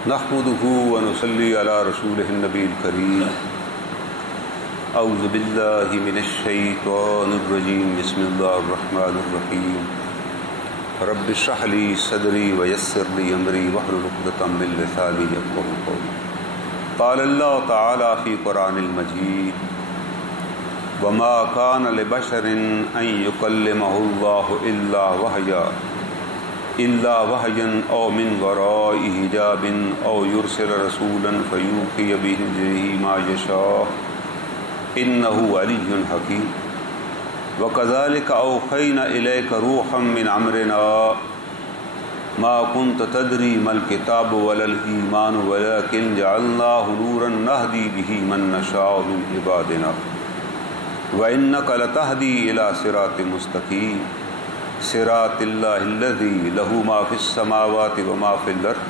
نحمده ونصلي على رسوله النبي الكريم. اعوذ بالله من الشيطان الرجيم. بسم الله الرحمن الرحيم. رب اشرح لي صدري ويسر لي امري واحلل عقدة من لساني يفقهوا قولي. قال الله تعالى في القرآن المجيد: وما كان لبشر ان يكلمه الله الا وحيا او من وراء حجاب او يرسل رسولا فيوحي بإذنه ما يشاء انه علي حكيم. وكذلك اوحينا اليك روحا من امرنا ما كنت تدري ما الكتاب ولا الايمان ولكن جعلناه نورا نهدي به من نشاء من عبادنا وإنك لتهدي إلى صراط مستقيم صراط الله الذي له ما في السماوات وما في الأرض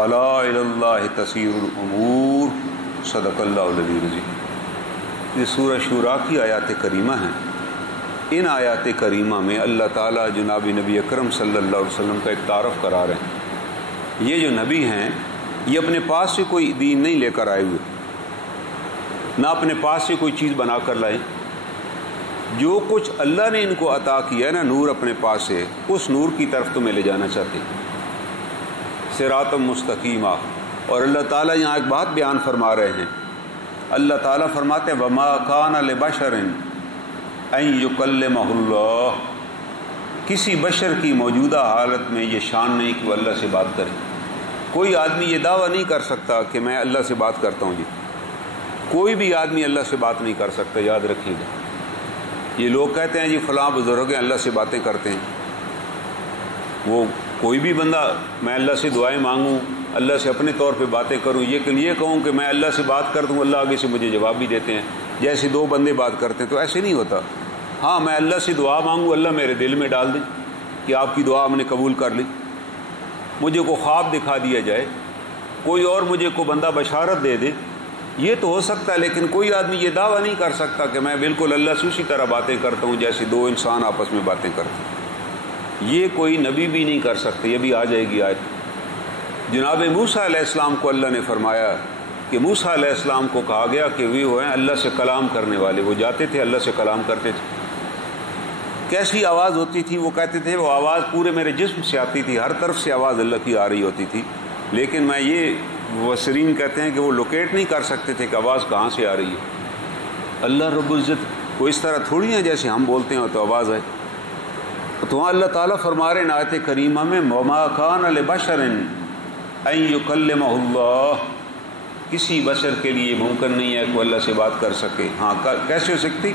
ألا إلى الله تسير الأمور. صدق اللہ العلی العظیم. یہ سورہ شورا کی آیات کریمہ ہیں. ان آیات کریمہ میں اللہ تعالیٰ جناب نبی اکرم صلی اللہ علیہ وسلم کا ایک تعارف کرا رہے ہیں. یہ جو نبی ہیں یہ اپنے پاس سے کوئی دین نہیں لے کر آئے ہوئے، نہ اپنے پاس سے کوئی چیز بنا کر لائیں. جو کچھ اللہ نے ان کو عطا کیا ہے نا نور اپنے پاس سے، اس نور کی طرف تمہیں لے جانا چاہتے ہیں، صراط مستقیمہ. اور اللہ تعالیٰ یہاں ایک بات بیان فرما رہے ہیں. اللہ تعالیٰ فرماتے ہیں وما کان لبشر ان یکلمہ اللہ. کسی بشر کی موجودہ حالت میں یہ شان نہیں کہ وہ اللہ سے بات کرے. کوئی آدمی یہ دعویٰ نہیں کر سکتا کہ میں اللہ سے بات کرتا ہوں. جی کوئی بھی آدمی اللہ سے بات نہیں کر سکتا، یاد رکھیے گا. یہ لوگ کہتے ہیں جی فلاں بزرگ ہیں اللہ سے باتیں کرتے ہیں. وہ کوئی بھی بندہ میں اللہ سے دعائیں مانگوں، اللہ سے اپنے طور پہ باتیں کروں، یہ کہوں کہ میں اللہ سے بات کرتا ہوں، اللہ آگے سے مجھے جواب بھی دیتے ہیں جیسے دو بندے بات کرتے ہیں، تو ایسے نہیں ہوتا. ہاں میں اللہ سے دعا مانگوں، اللہ میرے دل میں ڈال دیں کہ آپ کی دعا ہم نے قبول کر لی. مجھے کو خواب دکھا دیا جائے، کوئی اور مجھے کو بندہ بشارت دے دے، یہ تو ہو سکتا ہے. لیکن کوئی آدمی یہ دعویٰ نہیں کر سکتا کہ میں بالکل اللہ سے اسی طرح باتیں کرتا ہوں جیسے دو انسان آپس میں باتیں کرتے ہیں. یہ کوئی نبی بھی نہیں کر سکتے. یہ بھی آ جائے گی آیت. جناب موسیٰ علیہ السلام کو اللہ نے فرمایا کہ موسیٰ علیہ السلام کو کہا گیا کہ وہ ہیں اللہ سے کلام کرنے والے. وہ جاتے تھے اللہ سے کلام کرتے تھے. کیسی آواز ہوتی تھی؟ وہ کہتے تھے وہ آواز پورے میرے جسم سے آتی تھی، ہر طرف سے آواز اللہ کی آ رہی ہوتی تھی. لیکن میں یہ مفسرین کہتے ہیں کہ وہ لوکیٹ نہیں کر سکتے تھے کہ آواز کہاں سے آ رہی ہے. اللہ رب العزت کو اس طرح تھوڑی ہے جیسے ہم بولتے ہیں تو آواز آئے. تو وہاں اللہ تعالیٰ فرما رہے ہیں آیت کریمہ میں وما کان لبشر ان یکلمہ اللہ. کسی بشر کے لیے ممکن نہیں ہے کہ وہ اللہ سے بات کر سکے. ہاں کیسے ہو سکتی؟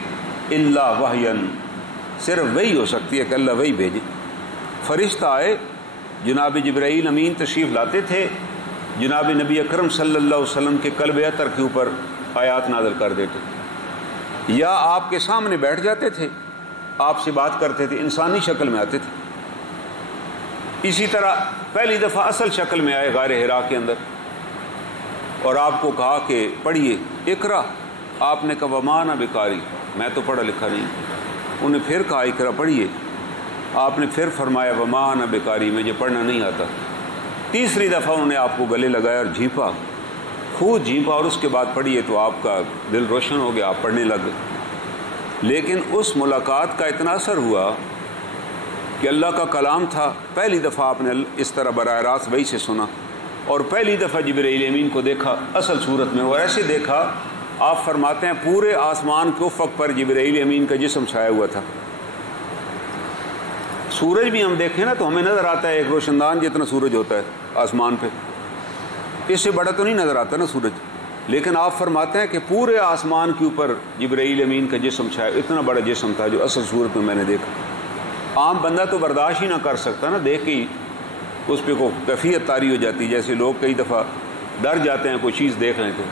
الا وحیا، صرف وہی ہو سکتی ہے کہ اللہ وہی بھیجے. فرشتہ آئے، جناب جبرائیل امین تشریف لاتے تھے، جناب نبی اکرم صلی اللہ علیہ وسلم کے قلب اطہر کے اوپر آیات نازل کر دیتے، یا آپ کے سامنے بیٹھ جاتے تھے، آپ سے بات کرتے تھے، انسانی شکل میں آتے تھے. اسی طرح پہلی دفعہ اصل شکل میں آئے غار حرا کے اندر اور آپ کو کہا کہ پڑھیے اقرا. آپ نے کہا وما انا بقاری، میں تو پڑھا لکھا نہیں. انہیں پھر کہا اقرا پڑھیے. آپ نے پھر فرمایا وما انا بقاری، مجھے پڑھنا نہیں آتا. تیسری دفعہ انہوں نے آپ کو گلے لگایا اور جھینپا، خوب جھینپا، اور اس کے بعد پڑھیے تو آپ کا دل روشن ہو گیا، آپ پڑھنے لگ گئے. لیکن اس ملاقات کا اتنا اثر ہوا کہ اللہ کا کلام تھا. پہلی دفعہ آپ نے اس طرح براہ راست وہی سے سنا، اور پہلی دفعہ جبرائیل امین کو دیکھا اصل صورت میں. اور ایسے دیکھا، آپ فرماتے ہیں پورے آسمان کے افق پر جبرائیل امین کا جسم چھایا ہوا تھا. سورج بھی ہم دیکھیں نا تو ہمیں نظر آتا ہے ایک روشن دان جتنا سورج ہوتا ہے آسمان پہ، اس سے بڑا تو نہیں نظر آتا نا سورج. لیکن آپ فرماتے ہیں کہ پورے آسمان کے اوپر جبرائیل امین کا جسم چھایا. اتنا بڑا جسم تھا جو اصل صورت میں نے دیکھا. عام بندہ تو برداشت ہی نہ کر سکتا نا، دیکھ کے اس پہ کو کیفیت طاری ہو جاتی. جیسے لوگ کئی دفعہ ڈر جاتے ہیں کوئی چیز دیکھ لیں تو،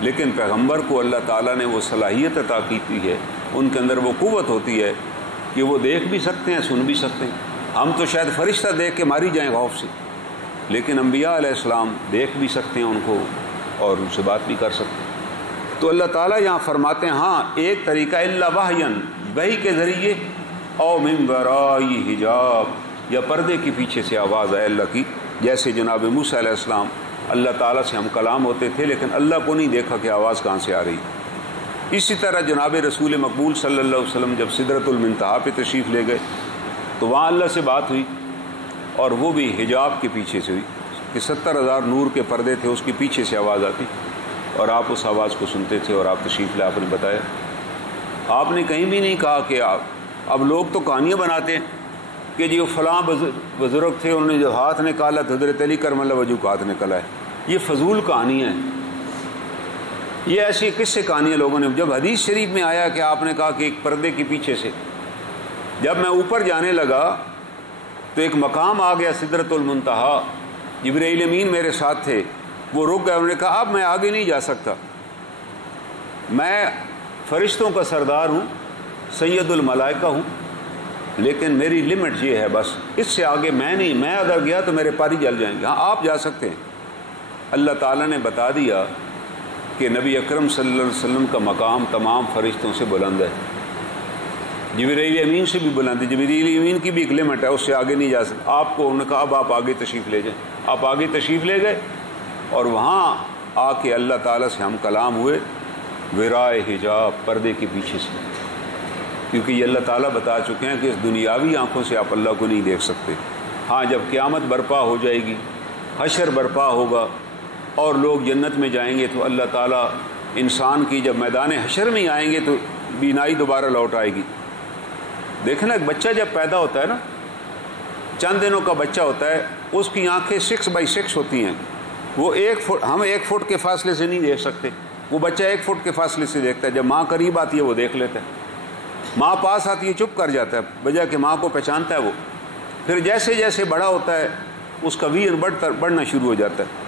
لیکن پیغمبر کو اللہ تعالیٰ نے وہ صلاحیت عطا کی ہے، ان کے اندر وہ قوت ہوتی ہے کہ وہ دیکھ بھی سکتے ہیں، سن بھی سکتے ہیں. ہم تو شاید فرشتہ دیکھ کے ماری جائیں خوف سے، لیکن انبیاء علیہ السلام دیکھ بھی سکتے ہیں ان کو اور ان سے بات بھی کر سکتے ہیں. تو اللہ تعالیٰ یہاں فرماتے ہیں ہاں ایک طریقہ الا وحیا، وحی کے ذریعے، او من ورائی حجاب، یا پردے کے پیچھے سے آواز آئے اللہ کی، جیسے جناب موسیٰ علیہ السلام اللہ تعالیٰ سے ہم کلام ہوتے تھے لیکن اللہ کو نہیں دیکھا کہ آواز کہاں سے آ رہی. اسی طرح جناب رسول مقبول صلی اللہ علیہ وسلم جب سدرۃ المنتہا پہ تشریف لے گئے تو وہاں اللہ سے بات ہوئی، اور وہ بھی حجاب کے پیچھے سے ہوئی کہ 70,000 نور کے پردے تھے، اس کے پیچھے سے آواز آتی اور آپ اس آواز کو سنتے تھے اور آپ تشریف لے. آپ نے بتایا، آپ نے کہیں بھی نہیں کہا کہ اب لوگ تو کہانیاں بناتے ہیں کہ جی وہ فلاں بزرگ تھے، انہوں نے جو ہاتھ نکالا تو حضرت علی کرم اللہ وجہہ کا ہاتھ نکلا ہے. یہ فضول کہانیاں ہیں، یہ ایسی کس سے کہانیاں لوگوں نے. جب حدیث شریف میں آیا کہ آپ نے کہا کہ ایک پردے کے پیچھے سے، جب میں اوپر جانے لگا تو ایک مقام آ گیا سدرۃ المنتہا، جبرائیل امین میرے ساتھ تھے، وہ رک گئے. انہوں نے کہا اب میں آگے نہیں جا سکتا، میں فرشتوں کا سردار ہوں، سید الملائکہ ہوں، لیکن میری لمٹ یہ ہے، بس اس سے آگے میں نہیں. میں اگر گیا تو میرے پاری جل جائیں گے. ہاں آپ جا سکتے ہیں. اللہ تعالیٰ نے بتا دیا کہ نبی اکرم صلی اللہ علیہ وسلم کا مقام تمام فرشتوں سے بلند ہے، جبرائیل امین سے بھی بلند ہے. جبرائیل امین کی بھی ایک لمٹ ہے، اس سے آگے نہیں جا سکتا. آپ کو انہوں نے کہا اب آپ آگے تشریف لے جائیں. آپ آگے تشریف لے گئے اور وہاں آ کے اللہ تعالیٰ سے ہم کلام ہوئے ورائے حجاب، پردے کے پیچھے سے، کیونکہ یہ اللہ تعالیٰ بتا چکے ہیں کہ اس دنیاوی آنکھوں سے آپ اللہ کو نہیں دیکھ سکتے. ہاں جب قیامت برپا ہو جائے گی، حشر برپا ہوگا اور لوگ جنت میں جائیں گے تو اللہ تعالیٰ انسان کی جب میدان حشر میں آئیں گے تو بینائی دوبارہ لوٹ آئے گی. دیکھنا ایک بچہ جب پیدا ہوتا ہے نا، چند دنوں کا بچہ ہوتا ہے، اس کی آنکھیں 6x6 ہوتی ہیں. وہ 1 فٹ، ہم 1 فٹ کے فاصلے سے نہیں دیکھ سکتے، وہ بچہ 1 فٹ کے فاصلے سے دیکھتا ہے. جب ماں قریب آتی ہے وہ دیکھ لیتا ہے، ماں پاس آتی ہے چپ کر جاتا ہے، بجا کہ ماں کو پہچانتا ہے وہ. پھر جیسے جیسے بڑا ہوتا ہے اس کا ویر بڑھنا شروع ہو جاتا ہے.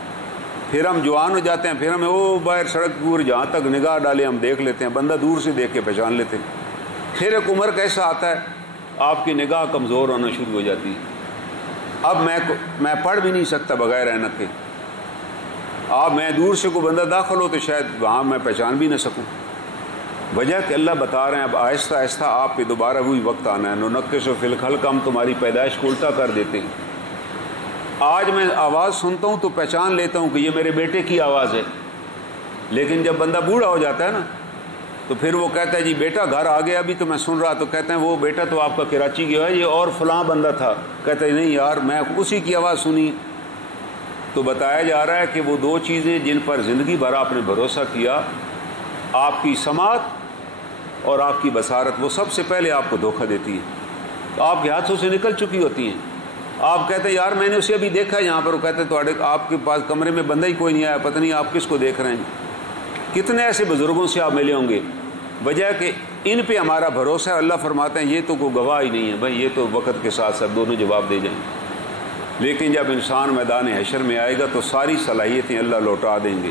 پھر ہم جوان ہو جاتے ہیں، پھر ہمیں وہ باہر سڑک دور جہاں تک نگاہ ڈالے ہم دیکھ لیتے ہیں، بندہ دور سے دیکھ کے پہچان لیتے ہیں. پھر ایک عمر کیسا آتا ہے آپ کی نگاہ کمزور ہونا شروع ہو جاتی ہے. اب میں پڑھ بھی نہیں سکتا بغیر اینک کے. میں دور سے کوئی بندہ داخل ہو تو شاید وہاں میں پہچان بھی نہ سکوں. وجہ کہ اللہ بتا رہے ہیں اب آہستہ آہستہ آپ پہ دوبارہ وہی وقت آنا ہے. ننکس فی الخلق، ہم تمہاری پیدائش کو الٹا کر دیتے ہیں. آج میں آواز سنتا ہوں تو پہچان لیتا ہوں کہ یہ میرے بیٹے کی آواز ہے، لیکن جب بندہ بوڑھا ہو جاتا ہے نا تو پھر وہ کہتا ہے جی بیٹا گھر آ گیا، ابھی تو میں سن رہا، تو کہتے ہیں وہ بیٹا تو آپ کا کراچی گیا ہے، یہ اور فلاں بندہ تھا. کہتا ہے نہیں یار میں اسی کی آواز سنی. تو بتایا جا رہا ہے کہ وہ 2 چیزیں جن پر زندگی بھر آپ نے بھروسہ کیا، آپ کی سماعت اور آپ کی بصارت، وہ سب سے پہلے آپ کو دھوکہ دیتی ہے. تو آپ کے ہاتھوں سے نکل چکی ہوتی ہیں. آپ کہتے ہیں یار میں نے اسے ابھی دیکھا ہے یہاں پر. وہ کہتے ہیں آپ کے پاس کمرے میں بندہ ہی کوئی نہیں آیا، پتہ نہیں آپ کس کو دیکھ رہے ہیں. کتنے ایسے بزرگوں سے آپ ملے ہوں گے. وجہ کہ ان پہ ہمارا بھروسہ ہے. اللہ فرماتے ہیں یہ تو کوئی گواہ ہی نہیں ہے بھائی، یہ تو وقت کے ساتھ ساتھ دونوں جواب دے جائیں. لیکن جب انسان میدان حشر میں آئے گا تو ساری صلاحیتیں اللہ لوٹا دیں گے،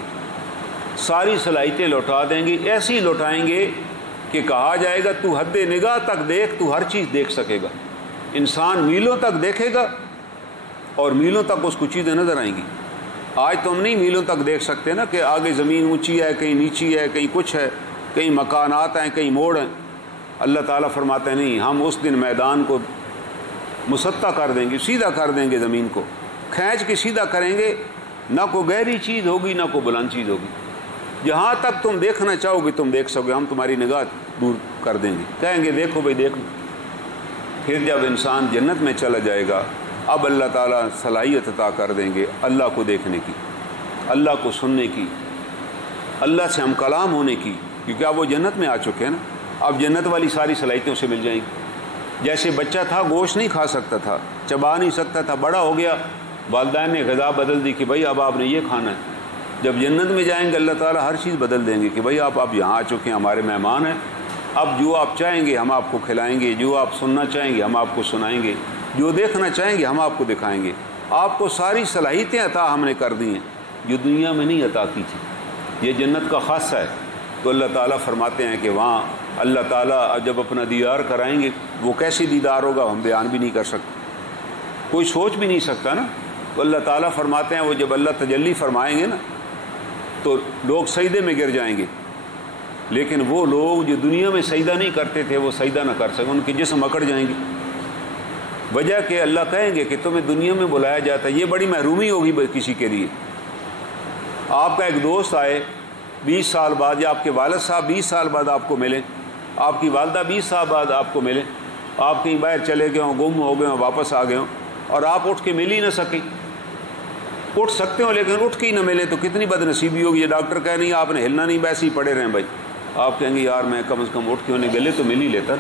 ساری صلاحیتیں لوٹا دیں گے. ایسی لوٹائیں گے کہ کہا جائے گا تو حد نگاہ تک دیکھ، تو ہر چیز دیکھ سکے گا. انسان میلوں تک دیکھے گا اور میلوں تک اس کو چیزیں نظر آئیں گی. آج تو ہم نہیں میلوں تک دیکھ سکتے نا کہ آگے زمین اونچی ہے، کہیں نیچی ہے، کہیں کچھ ہے، کہیں مکانات ہیں، کہیں موڑ ہیں. اللہ تعالیٰ فرماتے ہیں نہیں، ہم اس دن میدان کو مسطح کر دیں گے، سیدھا کر دیں گے، زمین کو کھینچ کے سیدھا کریں گے. نہ کوئی گہری چیز ہوگی نہ کوئی بلند چیز ہوگی. جہاں تک تم دیکھنا چاہو گے تم دیکھ سکو گے، ہم تمہاری نگاہ دور کر دیں گے. کہیں گے دیکھو بھائی دیکھو. پھر جب انسان جنت میں چلا جائے گا اب اللہ تعالیٰ صلاحیت عطا کر دیں گے اللہ کو دیکھنے کی، اللہ کو سننے کی، اللہ سے ہم کلام ہونے کی، کیونکہ اب وہ جنت میں آ چکے ہیں نا. اب جنت والی ساری صلاحیتوں سے مل جائیں گی. جیسے بچہ تھا گوشت نہیں کھا سکتا تھا، چبا نہیں سکتا تھا، بڑا ہو گیا، والدین نے غذا بدل دی کہ بھائی اب آپ نے یہ کھانا ہے. جب جنت میں جائیں گے اللہ تعالیٰ ہر چیز بدل دیں گے کہ بھائی آپ یہاں آ چکے ہیں، ہمارے مہمان ہیں، اب جو آپ چاہیں گے ہم آپ کو کھلائیں گے، جو آپ سننا چاہیں گے ہم آپ کو سنائیں گے، جو دیکھنا چاہیں گے ہم آپ کو دکھائیں گے. آپ کو ساری صلاحیتیں عطا ہم نے کر دی ہیں جو دنیا میں نہیں عطا کی تھی. یہ جنت کا خاصہ ہے. تو اللہ تعالیٰ فرماتے ہیں کہ وہاں اللہ تعالیٰ جب اپنا دیدار کرائیں گے، وہ کیسی دیدار ہوگا ہم بیان بھی نہیں کر سکتے، کوئی سوچ بھی نہیں سکتا نا. تو اللہ تعالیٰ فرماتے ہیں وہ جب اللہ تجلی فرمائیں گے نا تو لوگ سجدے میں گر جائیں گے، لیکن وہ لوگ جو دنیا میں سجدہ نہیں کرتے تھے وہ سجدہ نہ کر سکیں، ان کے جسم اکڑ جائیں گے. وجہ کہ اللہ کہیں گے کہ تمہیں دنیا میں بلایا جاتا ہے، یہ بڑی محرومی ہوگی کسی کے لیے آپ کا ایک دوست آئے 20 سال بعد، یا آپ کے والد صاحب 20 سال بعد آپ کو ملیں، آپ کی والدہ 20 سال بعد آپ کو ملیں، آپ کہیں باہر چلے گئے ہوں، گم ہو گئے ہوں، واپس آ گئے ہوں، اور آپ اٹھ کے مل ہی نہ سکیں، اٹھ سکتے ہو لیکن اٹھ کے ہی نہ ملے تو کتنی بد نصیبی ہوگی۔ یہ ڈاکٹر کہہ نہیں آپ نے ہلنا نہیں، ویسے ہی پڑے رہیں بھائی، آپ کہیں گے یار میں کم از کم اٹھ کے انہیں گلے تو مل ہی لیتا۔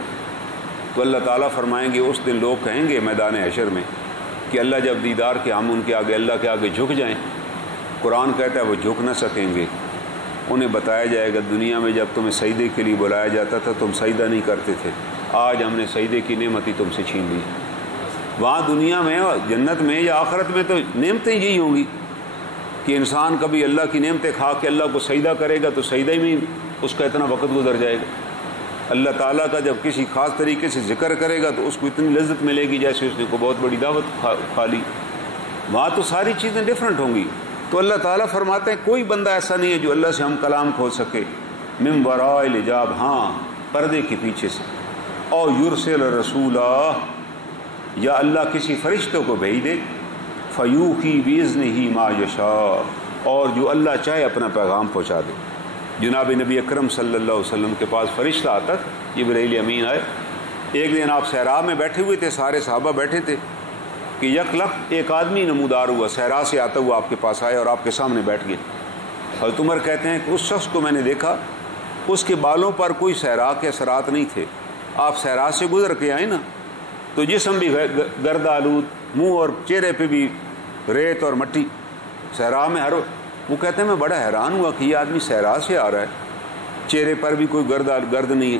تو اللہ تعالیٰ فرمائیں گے اس دن لوگ کہیں گے میدان حشر میں کہ اللہ جب دیدار کے ہم ان کے آگے اللہ کے آگے جھک جائیں، قرآن کہتا ہے وہ جھک نہ سکیں گے۔ انہیں بتایا جائے گا دنیا میں جب تمہیں سجدے کے لیے بلایا جاتا تھا تم سجدہ نہیں کرتے تھے، آج ہم نے سجدے کی نعمت ہی تم سے چھین لی۔ وہاں دنیا میں جنت میں یا آخرت میں تو نعمتیں یہی ہوں گی کہ انسان کبھی اللہ کی نعمتیں کھا کے اللہ کو سجدہ کرے گا تو سجدہ میں اس کا اتنا وقت گزر جائے گا۔ اللہ تعالیٰ کا جب کسی خاص طریقے سے ذکر کرے گا تو اس کو اتنی لذت ملے گی جیسے اس نے کوئی بہت بڑی دعوت کھا لی۔ وہاں تو ساری چیزیں ڈفرینٹ ہوں گی۔ تو اللہ تعالیٰ فرماتے ہیں کوئی بندہ ایسا نہیں ہے جو اللہ سے ہم کلام کھول سکے، من وراء الحجاب، ہاں پردے کے پیچھے سے، او یرسل رسولا، یا اللہ کسی فرشتوں کو بھیج دے، فیوحی باذنہ ما یشاء، اور جو اللہ چاہے اپنا پیغام پہنچا دے۔ جناب نبی اکرم صلی اللہ علیہ وسلم کے پاس فرشتہ آتا، جبرائیل امین آئے۔ ایک دن آپ صحرا میں بیٹھے ہوئے تھے، سارے صحابہ بیٹھے تھے کہ یکلق ایک آدمی نمودار ہوا، صحرا سے آتا ہوا آپ کے پاس آئے اور آپ کے سامنے بیٹھ گئے۔ حضرت عمر کہتے ہیں کہ اس شخص کو میں نے دیکھا، اس کے بالوں پر کوئی صحرا کے اثرات نہیں تھے۔ آپ صحرا سے گزر کے آئے نا تو جسم بھی گرد آلود، منہ اور چہرے پہ بھی ریت اور مٹی، صحرا میں ہر وہ کہتے ہیں میں بڑا حیران ہوا کہ یہ آدمی صحرا سے آ رہا ہے، چہرے پر بھی کوئی گرد نہیں ہے،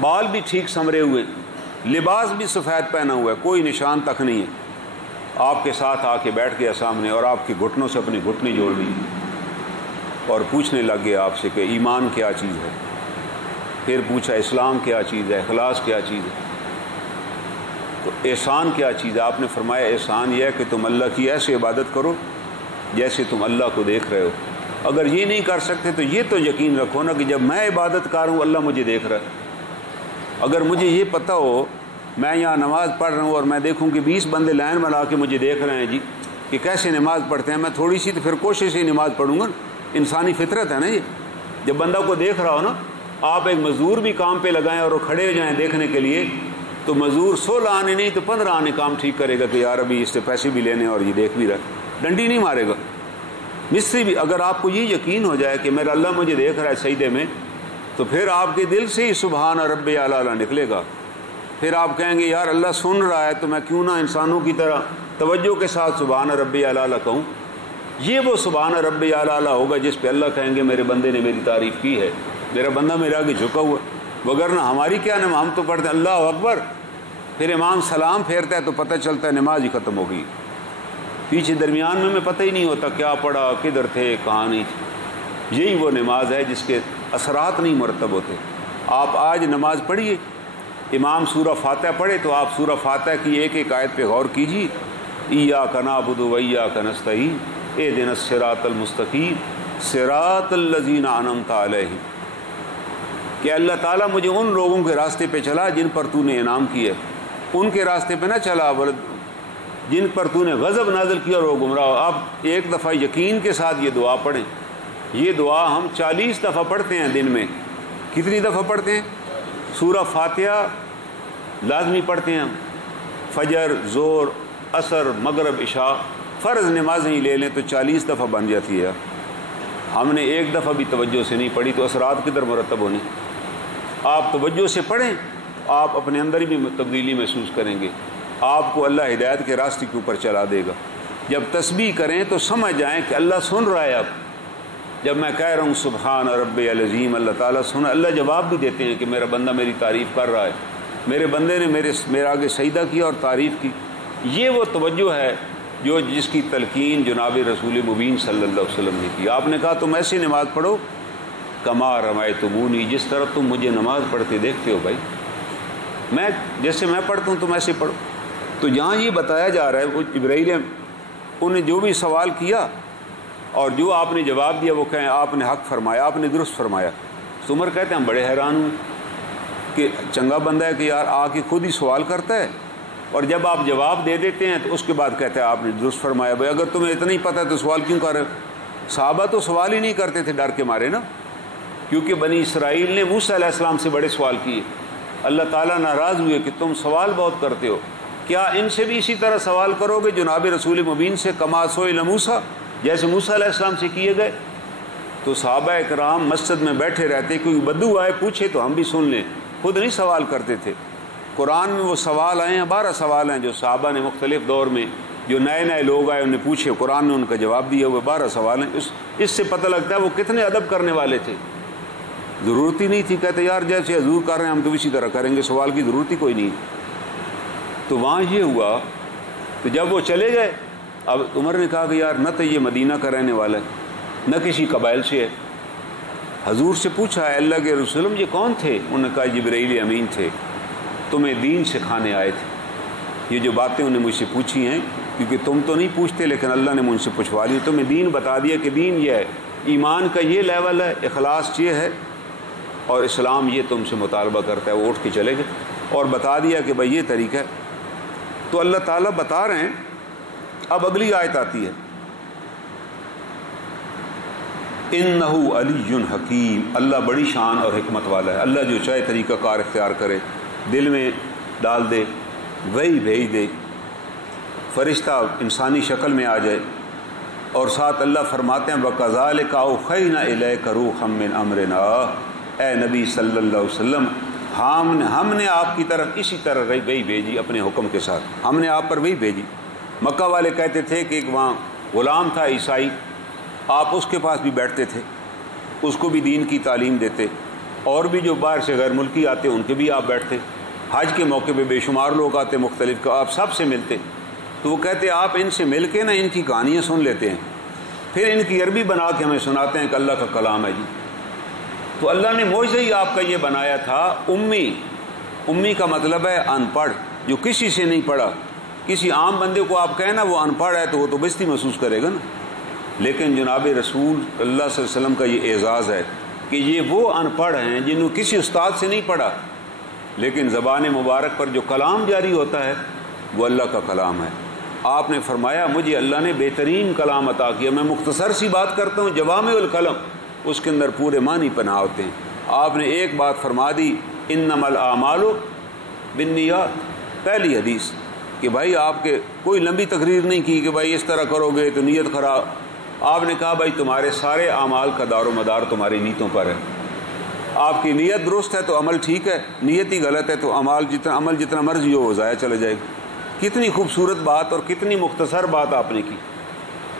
بال بھی ٹھیک سنورے ہوئے، لباس بھی سفید پہنا ہوا ہے، کوئی نشان تک نہیں ہے۔ آپ کے ساتھ آ کے بیٹھ گیا سامنے اور آپ کے گھٹنوں سے اپنی گھٹنی جوڑ لی اور پوچھنے لگ گیا آپ سے کہ ایمان کیا چیز ہے، پھر پوچھا اسلام کیا چیز ہے، اخلاص کیا چیز ہے، تو احسان کیا چیز ہے۔ آپ نے فرمایا احسان یہ ہے کہ تم اللہ کی ایسی عبادت کرو جیسے تم اللہ کو دیکھ رہے ہو۔ اگر یہ نہیں کر سکتے تو یہ تو یقین رکھو نا کہ جب میں عبادت کر ہوں اللہ مجھے دیکھ رہا ہے۔ اگر مجھے یہ پتہ ہو میں یہاں نماز پڑھ رہا ہوں اور میں دیکھوں کہ 20 بندے لائن میں لا کے مجھے دیکھ رہے ہیں جی کہ کیسے نماز پڑھتے ہیں، میں تھوڑی سی تو پھر کوشش سے نماز پڑھوں گا۔ انسانی فطرت ہے نا یہ، جب بندہ کو دیکھ رہا ہو نا، آپ ایک مزدور بھی کام پہ لگائیں اور وہ کھڑے ہو جائیں دیکھنے کے لیے تو مزدور 16 آنے نہیں تو 15 آنے کام ٹھیک کرے گا کہ یار ابھی اس سے پیسے بھی لینے اور یہ دیکھ بھی رہا، ڈنڈی نہیں مارے گا۔ مستری بھی اگر آپ کو یہ یقین ہو جائے کہ میرا اللہ مجھے دیکھ رہا ہے سجدے میں، تو پھر آپ کے دل سے ہی سبحان رب اعلیٰ نکلے گا۔ پھر آپ کہیں گے یار اللہ سن رہا ہے تو میں کیوں نہ انسانوں کی طرح توجہ کے ساتھ سبحان رب اعلیٰ کہوں۔ یہ وہ سبحان رب اعلیٰ ہوگا جس پہ اللہ کہیں گے میرے بندے نے میری تعریف کی ہے، میرا بندہ میرے آگے جھکا ہوا۔ وگرنہ ہماری کیا نماز، ہم تو پڑھتے ہیں اللہ اکبر، پھر امام سلام پھیرتا ہے تو پتہ چلتا ہے نماز ہی ختم ہو گئی، پیچھے درمیان میں پتہ ہی نہیں ہوتا کیا پڑھا، کدھر تھے، کہاں نہیں تھے۔ یہی وہ نماز ہے جس کے اثرات نہیں مرتب ہوتے۔ آپ آج نماز پڑھیے، امام سورہ فاتحہ پڑھے تو آپ سورہ فاتحہ کی ایک ایک آیت پہ غور کیجیے، ایاک نعبد و ایاک نستعین اہدنا الصراط المستقیم صراط الذین انعمت علیہم، کہ اللہ تعالیٰ مجھے ان لوگوں کے راستے پہ چلا جن پر تو نے انعام کیا، ان کے راستے پہ نہ چلا جن پر تو نے غضب نازل کیا اور وہ گمراہ ہو۔ آپ ایک دفعہ یقین کے ساتھ یہ دعا پڑھیں۔ یہ دعا ہم 40 دفعہ پڑھتے ہیں دن میں۔ کتنی دفعہ پڑھتے ہیں؟ سورہ فاتحہ لازمی پڑھتے ہیں ہم، فجر، ظہر، عصر، مغرب، عشاء، فرض نمازیں ہی لے لیں تو 40 دفعہ بن جاتی ہے۔ ہم نے ایک دفعہ بھی توجہ سے نہیں پڑھی تو اثرات کدھر مرتب ہونے۔ آپ توجہ سے پڑھیں، آپ اپنے اندر ہی بھی تبدیلی محسوس کریں گے، آپ کو اللہ ہدایت کے راستے کے اوپر چلا دے گا۔ جب تسبیح کریں تو سمجھ جائیں کہ اللہ سن رہا ہے۔ اب جب میں کہہ رہا ہوں سبحان رب العظیم، اللہ تعالیٰ سن، اللہ جواب بھی دیتے ہیں کہ میرا بندہ میری تعریف کر رہا ہے، میرے بندے نے میرے آگے سجدہ کیا اور تعریف کی۔ یہ وہ توجہ ہے جو جس کی تلقین جناب رسول مبین صلی اللہ علیہ وسلم نے کی۔ آپ نے کہا تم ایسی نماز پڑھو کما رمایتمونی، جس طرح تم مجھے نماز پڑھتے دیکھتے ہو بھائی، میں جیسے میں پڑھتا ہوں تم ایسے پڑھو۔ تو یہاں یہ بتایا جا رہا ہے وہ جبرائیل انہیں جو بھی سوال کیا اور جو آپ نے جواب دیا وہ کہیں آپ نے حق فرمایا، آپ نے درست فرمایا۔ تو عمر کہتے ہیں ہم بڑے حیران ہوئے کہ چنگا بندہ ہے کہ یار آ کے خود ہی سوال کرتا ہے اور جب آپ جواب دے دیتے ہیں تو اس کے بعد کہتے ہیں آپ نے درست فرمایا۔ بھائی اگر تمہیں اتنا ہی پتہ ہے تو سوال کیوں کر رہے ہو؟ صحابہ تو سوال ہی نہیں کرتے تھے ڈر کے مارے نا، کیونکہ بنی اسرائیل نے موسیٰ علیہ السلام سے بڑے سوال کیے. اللہ تعالیٰ ناراض ہوئے کہ تم سوال بہت کرتے ہو، کیا ان سے بھی اسی طرح سوال کرو گے جناب رسول مبین سے، کما سئل موسیٰ، جیسے موسیٰ علیہ السلام سے کیے گئے؟ تو صحابہ اکرام مسجد میں بیٹھے رہتے، کوئی بدو آئے پوچھے تو ہم بھی سن لیں، خود نہیں سوال کرتے تھے. قرآن میں وہ سوال آئے ہیں، 12 سوال ہیں جو صحابہ نے مختلف دور میں، جو نئے نئے لوگ آئے انہیں پوچھے، قرآن نے ان کا جواب دیا. وہ 12 سوال ہیں. اس سے پتہ لگتا ہے وہ کتنے ادب کرنے والے تھے. ضرورت ہی نہیں تھی، کہتے یار جیسے حضور کر رہے ہیں ہم تو اسی طرح کریں گے، سوال کی ضرورت ہی کوئی نہیں. تو وہاں یہ ہوا. تو جب وہ چلے گئے، اب عمر نے کہا کہ یار نہ تو یہ مدینہ کا رہنے والا ہے نہ کسی قبائل سے ہے. حضور سے پوچھا ہے اللہ کے رسول یہ کون تھے؟ انہوں نے کہا جبرائیل امین تھے، تمہیں دین سکھانے آئے تھے. یہ جو باتیں انہیں مجھ سے پوچھی ہیں، کیونکہ تم تو نہیں پوچھتے لیکن اللہ نے مجھ سے پوچھوا لی، تمہیں دین بتا دیا کہ دین یہ ہے، ایمان کا یہ لیول ہے، اخلاص یہ ہے، اور اسلام یہ تم سے مطالبہ کرتا ہے. وہ اٹھ کے چلے گئے اور بتا دیا کہ بھائی یہ طریقہ ہے. تو اللہ تعالیٰ بتا رہے ہیں. اب اگلی آیت آتی ہے، انہ علی حکیم، اللہ بڑی شان اور حکمت والا ہے. اللہ جو چاہے طریقہ کار اختیار کرے، دل میں ڈال دے، وہی بھیج دے، فرشتہ انسانی شکل میں آ جائے. اور ساتھ اللہ فرماتے ہیں وَكَذَلِكَ أَوْحَيْنَا إِلَيْكَ رُوحًا مِّنْ أَمْرِنَا، اے نبی صلی اللہ علیہ وسلم ہم نے آپ کی طرف اسی طرح وہی بھیجی اپنے حکم کے ساتھ، ہم نے آپ پر وہی بھیجی. مکہ والے کہتے تھے کہ ایک وہاں غلام تھا عیسائی، آپ اس کے پاس بھی بیٹھتے تھے، اس کو بھی دین کی تعلیم دیتے، اور بھی جو باہر سے غیر ملکی آتے ان کے بھی آپ بیٹھتے. حج کے موقع پہ بے شمار لوگ آتے مختلف کا، آپ سب سے ملتے. تو وہ کہتے آپ ان سے مل کے نا ان کی کہانیاں سن لیتے ہیں، پھر ان کی عربی بنا کے ہمیں سناتے ہیں کہ اللہ کا کلام ہے جی. تو اللہ نے معجزہ ہی آپ کا یہ بنایا تھا. امی کا مطلب ہے ان پڑھ، جو کسی سے نہیں پڑھا. کسی عام بندے کو آپ کہیں نا وہ ان پڑھ ہے تو وہ تو بستی محسوس کرے گا نا. لیکن جناب رسول اللہ صلی اللہ علیہ وسلم کا یہ اعزاز ہے کہ یہ وہ ان پڑھ ہیں جنہوں کسی استاد سے نہیں پڑھا، لیکن زبان مبارک پر جو کلام جاری ہوتا ہے وہ اللہ کا کلام ہے. آپ نے فرمایا مجھے اللہ نے بہترین کلام عطا کیا، میں مختصر سی بات کرتا ہوں جوامع الکلم، اس کے اندر پورے معنی پنہا ہوتے ہیں. آپ نے ایک بات فرما دی انما الاعمال بالنیات، پہلی حدیث کہ بھائی آپ کے کوئی لمبی تقریر نہیں کی کہ بھائی اس طرح کرو گے تو نیت خراب. آپ نے کہا بھائی تمہارے سارے اعمال کا دار و مدار تمہاری نیتوں پر ہے. آپ کی نیت درست ہے تو عمل ٹھیک ہے، نیت ہی غلط ہے تو عمل جتنا مرضی ہو وہ ضائع چلا جائے گا. کتنی خوبصورت بات اور کتنی مختصر بات آپ نے کی.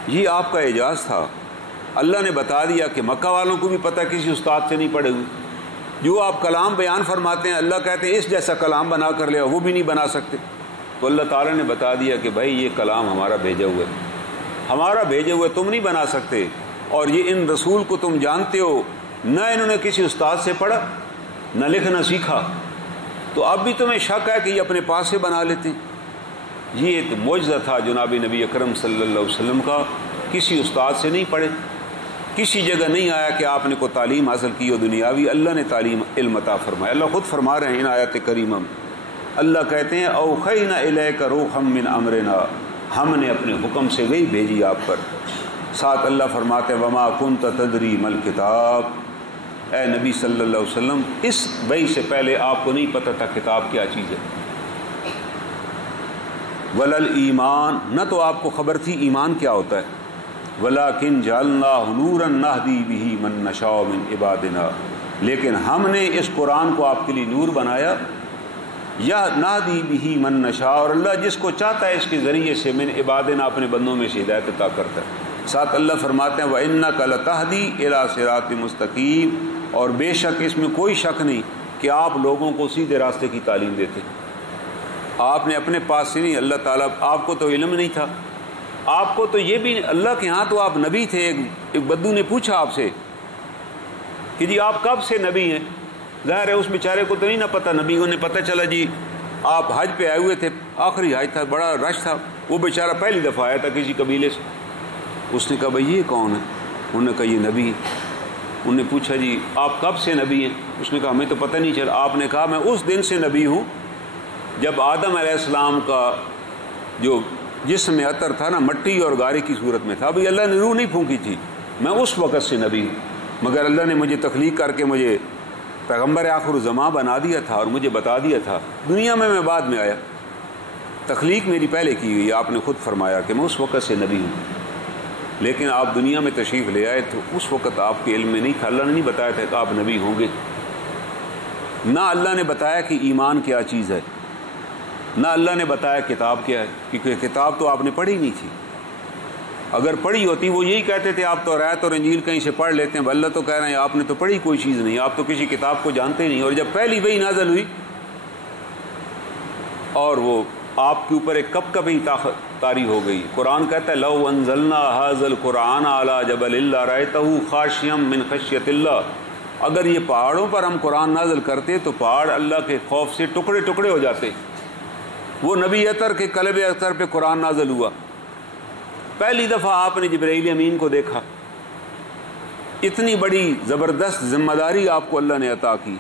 یہ آپ کا اعجاز تھا. اللہ نے بتا دیا کہ مکہ والوں کو بھی پتہ کسی استاد سے نہیں پڑھے ہوئے. جو آپ کلام بیان فرماتے ہیں اللہ کہتے ہیں اس جیسا کلام بنا کر لے، وہ بھی نہیں بنا سکتے. تو اللہ تعالیٰ نے بتا دیا کہ بھائی یہ کلام ہمارا بھیجا ہوا ہے، ہمارا بھیجے ہوئے تم نہیں بنا سکتے. اور یہ ان رسول کو تم جانتے ہو، نہ انہوں نے کسی استاد سے پڑھا نہ لکھنا سیکھا، تو اب بھی تمہیں شک ہے کہ یہ اپنے پاس سے بنا لیتے. یہ ایک معجزہ تھا جناب نبی اکرم صلی اللہ علیہ وسلم کا. کسی استاد سے نہیں پڑھے، کسی جگہ نہیں آیا کہ آپ نے کو تعلیم حاصل کی ہو دنیاوی، اللہ نے تعلیم علم عطا فرمایا. اللہ خود فرما رہے ہیں ان آیات کریمہ میں، اللہ کہتے ہیں اوحینا الیک روحا من امرنا، ہم نے اپنے حکم سے وہی بھیجی آپ پر. ساتھ اللہ فرماتے ہیں وما کنت تدری مل کتاب، اے نبی صلی اللہ علیہ وسلم اس وحی سے پہلے آپ کو نہیں پتہ تھا کتاب کیا چیز ہے. ولل ایمان، نہ تو آپ کو خبر تھی ایمان کیا ہوتا ہے. ولیکن جعلناہ نورا نہدی بہ من نشاء من عبادنا، لیکن ہم نے اس قرآن کو آپ کے لیے نور بنایا. یا نہدی بہ من نشاء، اور اللہ جس کو چاہتا ہے اس کے ذریعے سے من عبادنا اپنے بندوں میں سے ہدایت عطا کرتا ہے. ساتھ اللہ فرماتے ہیں وَإِنَّكَ لَتَهْدِي إِلَىٰ صِرَاطٍ مُسْتَقِيمٍ، اور بے شک اس میں کوئی شک نہیں کہ آپ لوگوں کو سیدھے راستے کی تعلیم دیتے. آپ نے اپنے پاس سے نہیں، اللہ تعالیٰ آپ کو تو علم نہیں تھا، آپ کو تو یہ بھی اللہ کے ہاں تو آپ نبی تھے. ایک بدو نے پوچھا آپ سے کہ جی آپ کب سے نبی ہیں؟ ظاہر ہے اس بیچارے کو تو نہیں نہ پتہ، نبیوں نے پتہ چلا جی آپ حج پہ آئے ہوئے تھے، آخری حج تھا، بڑا رش تھا، وہ بیچارہ پہلی دفعہ آیا تھا کسی قبیلے سے. اس نے کہا بھائی یہ کون ہے؟ انہوں نے کہا یہ نبی ہے. انہوں نے پوچھا جی آپ کب سے نبی ہیں؟ اس نے کہا ہمیں تو پتہ نہیں چلا. آپ نے کہا میں اس دن سے نبی ہوں جب آدم علیہ السلام کا جو جسم میں عطر تھا نا مٹی اور گارے کی صورت میں تھا. ابھی اللہ نے روح نہیں پھونکی تھی، میں اس وقت سے نبی ہوں، مگر اللہ نے مجھے تخلیق کر کے مجھے پیغمبر آخر الزمان بنا دیا تھا اور مجھے بتا دیا تھا، دنیا میں بعد میں آیا، تخلیق میری پہلے کی ہوئی، آپ نے خود فرمایا کہ میں اس وقت سے نبی ہوں، لیکن آپ دنیا میں تشریف لے آئے تو اس وقت آپ کے علم میں نہیں تھا، اللہ نے نہیں بتایا تھا کہ آپ نبی ہوں گے، نہ اللہ نے بتایا کہ ایمان کیا چیز ہے، نہ اللہ نے بتایا کتاب کیا ہے، کیونکہ کتاب تو آپ نے پڑھی نہیں تھی، اگر پڑھی ہوتی وہ یہی کہتے تھے آپ تو توریت اور انجیل کہیں سے پڑھ لیتے ہیں، اللہ تو کہہ رہے ہیں آپ نے تو پڑھی کوئی چیز نہیں، آپ تو کسی کتاب کو جانتے نہیں، اور جب پہلی وحی نازل ہوئی اور وہ آپ کے اوپر ایک کب کبھی طاری ہو گئی، قرآن کہتا ہے لو انزلنا ھذا القرآن علی جبل لرأیتہ خاشعا من خشیۃ اللہ، اگر یہ پہاڑوں پر ہم قرآن نازل کرتے تو پہاڑ اللہ کے خوف سے ٹکڑے ٹکڑے ہو جاتے۔ وہ نبی اطہر کے قلب اطہر پہ قرآن نازل ہوا، پہلی دفعہ آپ نے جبرائیل امین کو دیکھا، اتنی بڑی زبردست ذمہ داری آپ کو اللہ نے عطا کی،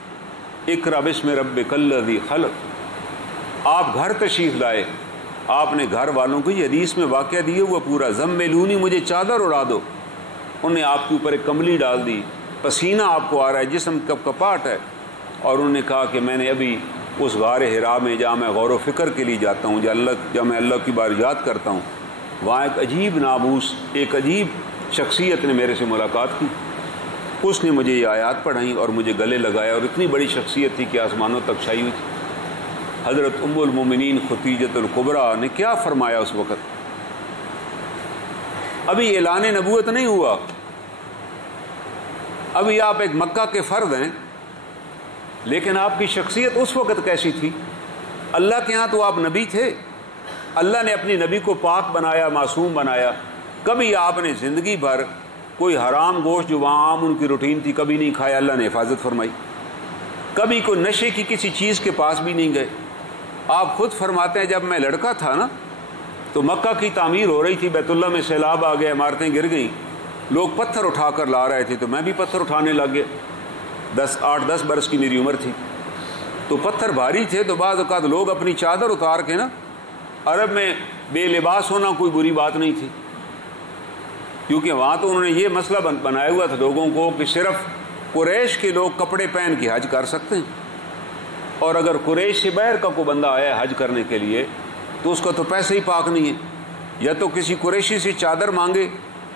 اقرأ باسم ربک الذی خلق، آپ گھر تشریف لائے، آپ نے گھر والوں کو یہ حدیث میں واقعہ دیے ہوا پورا، زملونی مجھے چادر اڑا دو، انہوں نے آپ کے اوپر ایک کمبلی ڈال دی، پسینہ آپ کو آ رہا ہے، جسم کب کپاٹ ہے، اور انہوں نے کہا کہ میں نے ابھی اس غار حرا میں جہاں میں غور و فکر کے لیے جاتا ہوں، جہاں میں اللہ کی بار یاد کرتا ہوں، وہاں ایک عجیب ناموس، ایک عجیب شخصیت نے میرے سے ملاقات کی، اس نے مجھے یہ آیات پڑھائیں اور مجھے گلے لگایا، اور اتنی بڑی شخصیت تھی کہ آسمانوں تک چھائی ہوئی تھی۔ حضرت ام المومنین خدیجہ الکبریٰ نے کیا فرمایا اس وقت؟ ابھی اعلان نبوت نہیں ہوا، ابھی آپ ایک مکہ کے فرد ہیں، لیکن آپ کی شخصیت اس وقت کیسی تھی؟ اللہ کے ہاں تو آپ نبی تھے، اللہ نے اپنی نبی کو پاک بنایا، معصوم بنایا، کبھی آپ نے زندگی بھر کوئی حرام گوشت جو وہاں عام ان کی روٹین تھی کبھی نہیں کھایا، اللہ نے حفاظت فرمائی، کبھی کوئی نشے کی کسی چیز کے پاس بھی نہیں گئے۔ آپ خود فرماتے ہیں جب میں لڑکا تھا نا تو مکہ کی تعمیر ہو رہی تھی، بیت اللہ میں سیلاب آ گیا، عمارتیں گر گئیں، لوگ پتھر اٹھا کر لا رہے تھے تو میں بھی پتھر اٹھانے لگ گیا، 8-10 برس کی میری عمر تھی، تو پتھر بھاری تھے، تو بعض اوقات لوگ اپنی چادر اتار کے نا، عرب میں بے لباس ہونا کوئی بری بات نہیں تھی، کیونکہ وہاں تو انہوں نے یہ مسئلہ بنایا ہوا تھا لوگوں کو کہ صرف قریش کے لوگ کپڑے پہن کے حج کر سکتے ہیں، اور اگر قریش سے باہر کا کوئی بندہ آیا حج کرنے کے لیے تو اس کا تو پیسے ہی پاک نہیں ہے، یا تو کسی قریشی سے چادر مانگے،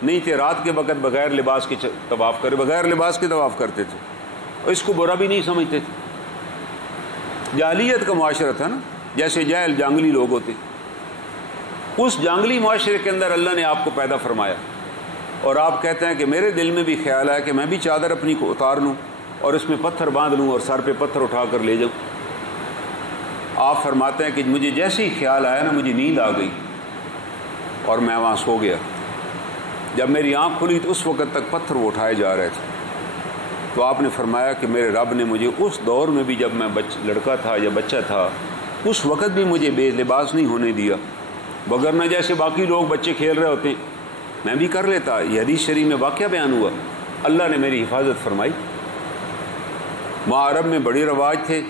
نہیں تھے رات کے وقت بغیر لباس کے طواف کرے، بغیر لباس کے طواف کرتے تھے، اور اس کو برا بھی نہیں سمجھتے تھے، جاہلیت کا معاشرہ تھا نا، جیسے جاہل جانگلی لوگ ہوتے، اس جانگلی معاشرے کے اندر اللہ نے آپ کو پیدا فرمایا، اور آپ کہتے ہیں کہ میرے دل میں بھی خیال ہے کہ میں بھی چادر اپنی کو اتار لوں اور اس میں پتھر باندھ لوں اور سر پہ پتھر اٹھا کر لے جاؤں۔ آپ فرماتے ہیں کہ مجھے جیسے ہی خیال آیا نا مجھے نیند آ گئی اور میں وہاں سو گیا، جب میری آنکھ کھلی تو اس وقت تک پتھر وہ اٹھائے جا رہے تھے، تو آپ نے فرمایا کہ میرے رب نے مجھے اس دور میں بھی جب میں لڑکا تھا یا بچہ تھا اس وقت بھی مجھے بے لباس نہیں ہونے دیا، وگرنہ جیسے باقی لوگ بچے کھیل رہے ہوتے میں بھی کر لیتا، یہ حدیث شریف میں واقعہ بیان ہوا، اللہ نے میری حفاظت فرمائی۔ وہاں عرب میں بڑی رواج تھے،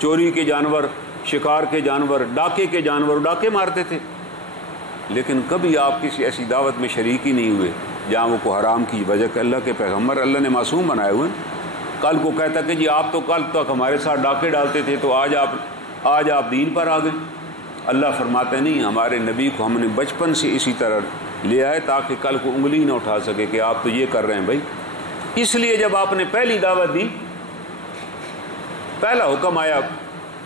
چوری کے جانور، شکار کے جانور، ڈاکے کے جانور، ڈاکے مارتے تھے، لیکن کبھی آپ کسی ایسی دعوت میں شریک ہی نہیں ہوئے جہاں وہ کو حرام کی وجہ کہ اللہ کے پیغمبر اللہ نے معصوم بنائے ہوئے ہیں، کل کو کہتا کہ جی آپ تو کل تک ہمارے ساتھ ڈاکے ڈالتے تھے تو آج آپ دین پر آ گئے، اللہ فرماتے نہیں، ہمارے نبی کو ہم نے بچپن سے اسی طرح لے آئے تاکہ کل کو انگلی نہ اٹھا سکے کہ آپ تو یہ کر رہے ہیں بھائی، اس لیے جب آپ نے پہلی دعوت دی، پہلا حکم آیا،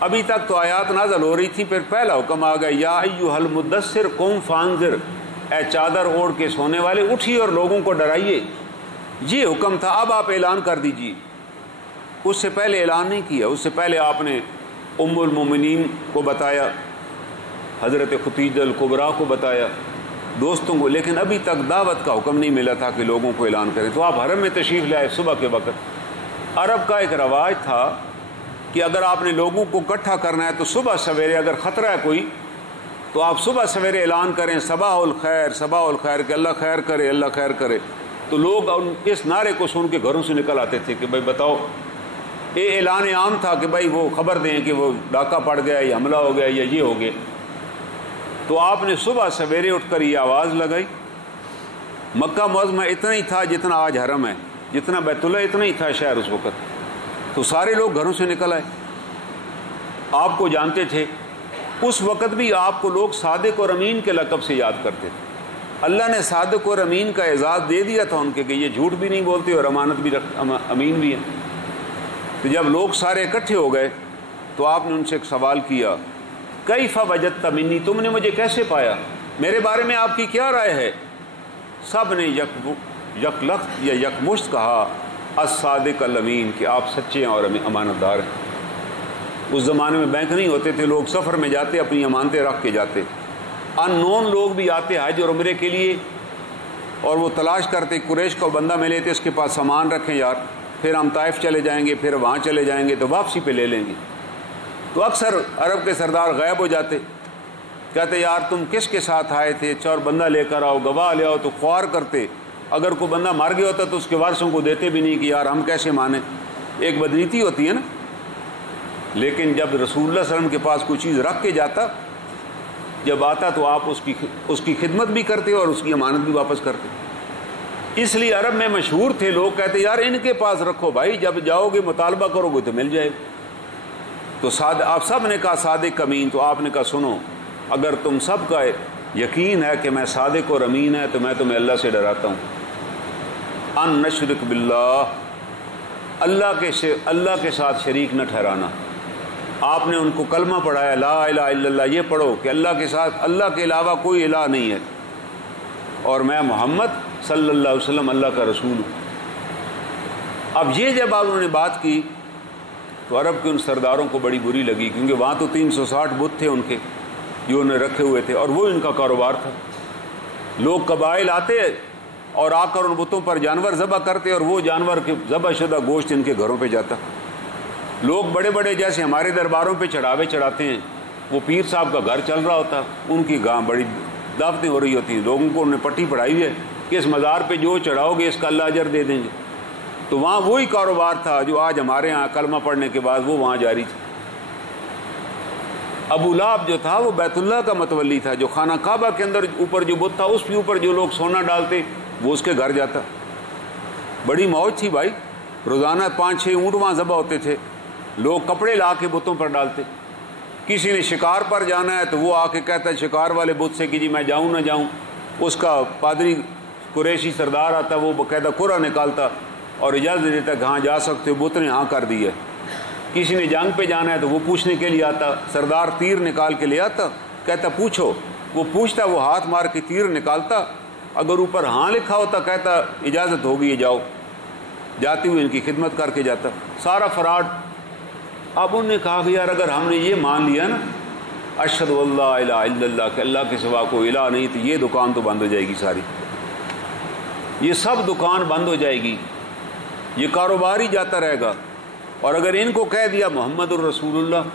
ابھی تک تو آیات نازل ہو رہی تھی، پھر پہلا حکم آ گیا یا ایھا المدثر قم فانذر، اے چادر اوڑھ کے سونے والے اٹھیے اور لوگوں کو ڈرائیے، یہ حکم تھا، اب آپ اعلان کر دیجیے، اس سے پہلے اعلان نہیں کیا، اس سے پہلے آپ نے ام المومنین کو بتایا، حضرت خدیجہ الکبریٰ کو بتایا، دوستوں کو، لیکن ابھی تک دعوت کا حکم نہیں ملا تھا کہ لوگوں کو اعلان کریں، تو آپ حرم میں تشریف لے آئے صبح کے وقت۔ عرب کا ایک رواج تھا کہ اگر آپ نے لوگوں کو اکٹھا کرنا ہے تو صبح سویرے اگر خطرہ ہے کوئی تو آپ صبح سویرے اعلان کریں صباح الخیر صباح الخیر کہ اللہ خیر کرے اللہ خیر کرے، تو لوگ اس نعرے کو سن کے گھروں سے نکل آتے تھے کہ بھائی بتاؤ، یہ اعلان عام تھا کہ بھائی وہ خبر دیں کہ وہ ڈاکہ پڑ گیا یا حملہ ہو گیا یا یہ ہو گیا، تو آپ نے صبح سویرے اٹھ کر یہ آواز لگائی مکہ معظمہ اتنا ہی تھا جتنا آج حرم ہے، جتنا بیت اللہ اتنا ہی تھا شہر اس وقت. تو سارے لوگ گھروں سے نکل آئے، آپ کو جانتے تھے. اس وقت بھی آپ کو لوگ صادق اور امین کے لقب سے یاد کرتے تھے. اللہ نے صادق اور امین کا اعزاز دے دیا تھا ان کے کہ یہ جھوٹ بھی نہیں بولتے اور امانت بھی امین بھی ہیں. تو جب لوگ سارے اکٹھے ہو گئے تو آپ نے ان سے ایک سوال کیا، کیف وجدت منی، تم نے مجھے کیسے پایا، میرے بارے میں آپ کی کیا رائے ہے؟ سب نے یک لفظ یا یک مشت کہا الصادق الامین، کہ آپ سچے ہیں اور امانت دار ہیں. اس زمانے میں بینک نہیں ہوتے تھے، لوگ سفر میں جاتے اپنی امانتیں رکھ کے جاتے. ان نون لوگ بھی آتے حج اور عمرے کے لیے اور وہ تلاش کرتے قریش کو بندہ ملے تھے اس کے پاس سامان رکھیں یار، پھر ہم طائف چلے جائیں گے، پھر وہاں چلے جائیں گے تو واپسی پہ لے لیں گے. تو اکثر عرب کے سردار غائب ہو جاتے، کہتے یار تم کس کے ساتھ آئے تھے، چور بندہ لے کر آؤ، گواہ لے آؤ. تو خوار کرتے، اگر کوئی بندہ مر گیا ہوتا تو اس کے وارثوں کو دیتے بھی نہیں کہ یار ہم کیسے مانیں، ایک بدنیتی ہوتی ہے نا. لیکن جب رسول اللہ صلی اللہ علیہ وسلم کے پاس کوئی چیز رکھ کے جاتا، جب آتا تو آپ اس کی خدمت بھی کرتے اور اس کی امانت بھی واپس کرتے. اس لیے عرب میں مشہور تھے، لوگ کہتے یار ان کے پاس رکھو بھائی، جب جاؤ گے مطالبہ کرو گے تو مل جائے. تو آپ سب نے کہا صادق امین. تو آپ نے کہا سنو، اگر تم سب کا یقین ہے کہ میں صادق اور امین ہے تو میں تمہیں اللہ سے ڈراتا ہوں، ان نشرک باللہ، اللہ کے ساتھ شریک نہ ٹھہرانا. آپ نے ان کو کلمہ پڑھایا لا الہ الا اللہ، یہ پڑھو کہ اللہ کے ساتھ، اللہ کے علاوہ کوئی الہ نہیں ہے اور میں محمد صلی اللہ علیہ وسلم اللہ کا رسول ہوں. اب یہ جب آپ انہوں نے بات کی تو عرب کے ان سرداروں کو بڑی بری لگی، کیونکہ وہاں تو 360 بت تھے ان کے جو انہوں نے رکھے ہوئے تھے اور وہ ان کا کاروبار تھا. لوگ قبائل آتے اور آ کر ان بتوں پر جانور ذبح کرتے اور وہ جانور کے ذبح شدہ گوشت ان کے گھروں پہ جاتا. لوگ بڑے بڑے جیسے ہمارے درباروں پہ چڑھاوے چڑھاتے ہیں، وہ پیر صاحب کا گھر چل رہا ہوتا، ان کی گاں بڑی دعوتیں ہو رہی ہوتی ہیں، لوگوں کو انہوں نے پٹی پڑھائی ہوئی ہے کہ اس مزار پہ جو چڑھاؤ گے اس کا اللہ اجر دے دیں گے. تو وہاں وہی کاروبار تھا جو آج ہمارے ہاں کلمہ پڑھنے کے بعد وہ وہاں جاری تھا. ابو لہب جو تھا وہ بیت اللہ کا متولی تھا، جو خانہ کعبہ کے اندر اوپر جو بت تھا اس کے اوپر جو لوگ سونا ڈالتے وہ اس کے گھر جاتا. بڑی موج تھی بھائی، روزانہ 5-6 اونٹ وہاں ذبح ہوتے تھے، لوگ کپڑے لا کے بتوں پر ڈالتے. کسی نے شکار پر جانا ہے تو وہ آ کے کہتا ہے شکار والے بت سے کہ جی میں جاؤں نہ جاؤں. اس کا پادری قریشی سردار آتا، وہ باقاعدہ قرعہ نکالتا اور اجازت دیتا کہ ہاں جا سکتے ہو، بت نے ہاں کر دی ہے. کسی نے جنگ پہ جانا ہے تو وہ پوچھنے کے لیے آتا، سردار تیر نکال کے لے آتا، کہتا پوچھو. وہ پوچھتا، وہ ہاتھ مار کے تیر نکالتا، اگر اوپر ہاں لکھا ہوتا کہتا اجازت ہوگی جاؤ، جاتے ہوئے ان کی خدمت کر کے جاتا. سارا فراڈ. اب انہوں نے کہا کہ یار اگر ہم نے یہ مان لیا نا اشہد اللہ الہ الا اللہ کہ اللہ کے سوا کوئی الہ نہیں، تو یہ دکان تو بند ہو جائے گی ساری، یہ سب دکان بند ہو جائے گی، یہ کاروبار ہی جاتا رہے گا. اور اگر ان کو کہہ دیا محمد الرسول اللہ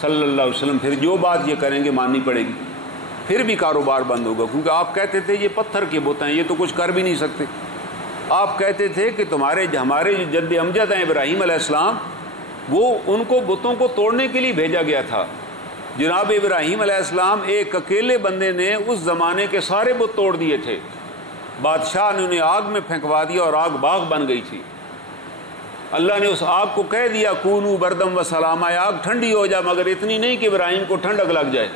صلی اللہ علیہ وسلم، پھر جو بات یہ کریں گے ماننی پڑے گی، پھر بھی کاروبار بند ہوگا. کیونکہ آپ کہتے تھے یہ پتھر کے بت ہیں، یہ تو کچھ کر بھی نہیں سکتے. آپ کہتے تھے کہ ہمارے جو جد امجد ہیں ابراہیم علیہ السلام، وہ ان کو بتوں کو توڑنے کے لیے بھیجا گیا تھا. جناب ابراہیم علیہ السلام ایک اکیلے بندے نے اس زمانے کے سارے بت توڑ دیے تھے. بادشاہ نے انہیں آگ میں پھینکوا دیا اور آگ باغ بن گئی تھی. اللہ نے اس آگ کو کہہ دیا کونو بردم و سلامہ، آگ ٹھنڈی ہو جا، مگر اتنی نہیں کہ ابراہیم کو ٹھنڈک لگ جائے،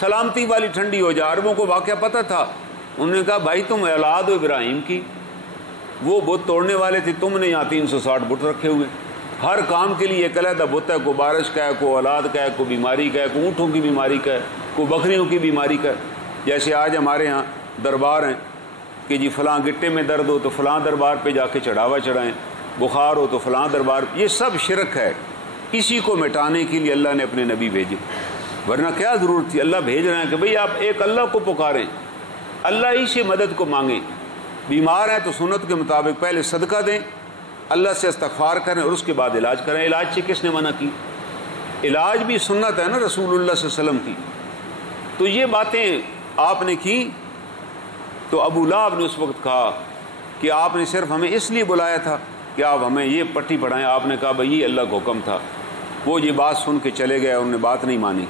سلامتی والی ٹھنڈی ہو جائے. عربوں کو واقعہ پتہ تھا. انہوں نے کہا بھائی تم اولاد ہو ابراہیم کی، وہ بت توڑنے والے تھے، تم نے یہاں 360 بت رکھے ہوئے، ہر کام کے لیے ایک علیحدہ بت ہے، کو بارش کا ہے، کو اولاد کا ہے، کو بیماری کا ہے، کو اونٹوں کی بیماری کا ہے، کو بکریوں کی بیماری کا ہے. جیسے آج ہمارے ہاں دربار ہیں کہ جی فلاں گٹے میں درد ہو تو فلاں دربار پہ جا کے چڑھاوا چڑھائیں، بخار ہو تو فلاں دربار. یہ سب شرک ہے. اسی کو مٹانے کے لیے اللہ نے اپنے نبی بھیجے، ورنہ کیا ضرورت تھی. اللہ بھیج رہے ہیں کہ بھئی آپ ایک اللہ کو پکاریں، اللہ ہی سے مدد کو مانگیں. بیمار ہیں تو سنت کے مطابق پہلے صدقہ دیں، اللہ سے استغفار کریں اور اس کے بعد علاج کریں. علاج سے کس نے منع کی؟ علاج بھی سنت ہے نا رسول اللہ صلی اللہ علیہ وسلم کی. تو یہ باتیں آپ نے کی. تو ابو لہب نے اس وقت کہا کہ آپ نے صرف ہمیں اس لیے بلایا تھا کہ آپ ہمیں یہ پٹی پڑھائیں. آپ نے کہا بھئی یہ اللہ کا حکم تھا. وہ یہ بات سن کے چلے گئے، انہوں نے بات نہیں مانی،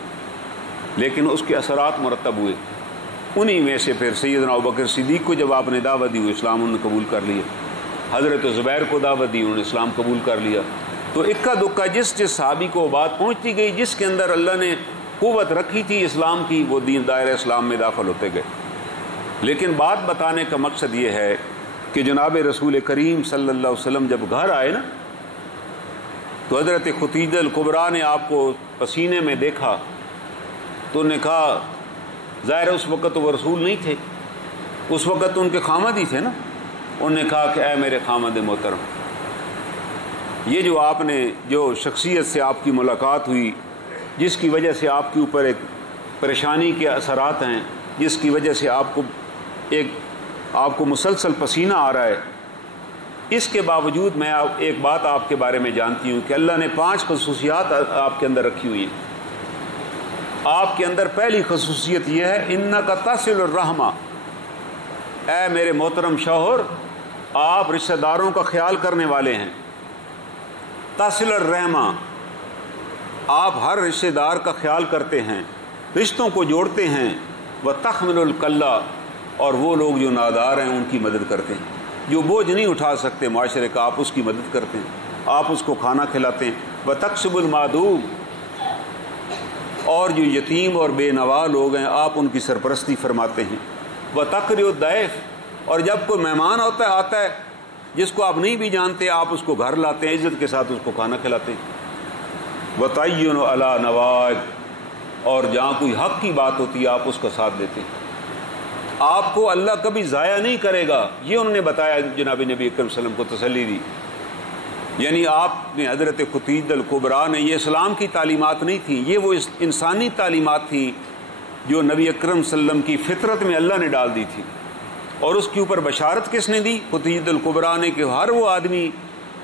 لیکن اس کے اثرات مرتب ہوئے. انہی میں سے پھر سیدنا ابوبکر صدیق کو جب آپ نے دعوت دی وہ اسلام انہوں نے قبول کر لیا، حضرت زبیر کو دعوت دی انہوں نے اسلام قبول کر لیا۔ تو اکا دکا جس صحابی کو بات پہنچتی گئی، جس کے اندر اللہ نے قوت رکھی تھی اسلام کی، وہ دین دائرہ اسلام میں داخل ہوتے گئے۔ لیکن بات بتانے کا مقصد یہ ہے کہ جناب رسول کریم صلی اللہ علیہ وسلم جب گھر آئے نا تو حضرت خدیجہ الکبریٰ نے آپ کو پسینے میں دیکھا تو انہوں نے کہا، ظاہر اس وقت تو وہ رسول نہیں تھے، اس وقت تو ان کے خامد ہی تھے نا، انہوں نے کہا کہ اے میرے خامد محترم، یہ جو آپ نے جو شخصیت سے آپ کی ملاقات ہوئی، جس کی وجہ سے آپ کے اوپر ایک پریشانی کے اثرات ہیں، جس کی وجہ سے آپ کو مسلسل پسینہ آ رہا ہے، اس کے باوجود میں ایک بات آپ کے بارے میں جانتی ہوں کہ اللہ نے 5 خصوصیات آپ کے اندر رکھی ہوئی ہیں۔ آپ کے اندر پہلی خصوصیت یہ ہے انک تصل الرحمہ، اے میرے محترم شوہر آپ رشتہ داروں کا خیال کرنے والے ہیں۔ تصل الرحمہ، آپ ہر رشتہ دار کا خیال کرتے ہیں، رشتوں کو جوڑتے ہیں۔ وتحمل الکلہ، اور وہ لوگ جو نادار ہیں ان کی مدد کرتے ہیں، جو بوجھ نہیں اٹھا سکتے معاشرے کا، آپ اس کی مدد کرتے ہیں، آپ اس کو کھانا کھلاتے ہیں۔ وتکسب المعدوم، اور جو یتیم اور بے نوا لوگ ہیں آپ ان کی سرپرستی فرماتے ہیں۔ وتقری الضیف، اور جب کوئی مہمان آتا ہے جس کو آپ نہیں بھی جانتے آپ اس کو گھر لاتے ہیں، عزت کے ساتھ اس کو کھانا کھلاتے ہیں۔ وتعین علی نوائب، اور جہاں کوئی حق کی بات ہوتی ہے آپ اس کا ساتھ دیتے ہیں۔ آپ کو اللہ کبھی ضائع نہیں کرے گا، یہ انہوں نے بتایا، جناب نبی اکرم صلی اللہ علیہ وسلم کو تسلی دی۔ یعنی آپ نے حضرت خدیجہ الکبریٰ نے، یہ اسلام کی تعلیمات نہیں تھیں، یہ وہ انسانی تعلیمات تھیں جو نبی اکرم صلی اللہ علیہ وسلم کی فطرت میں اللہ نے ڈال دی تھی، اور اس کے اوپر بشارت کس نے دی؟ خدیجہ الکبریٰ نے، کہ ہر وہ آدمی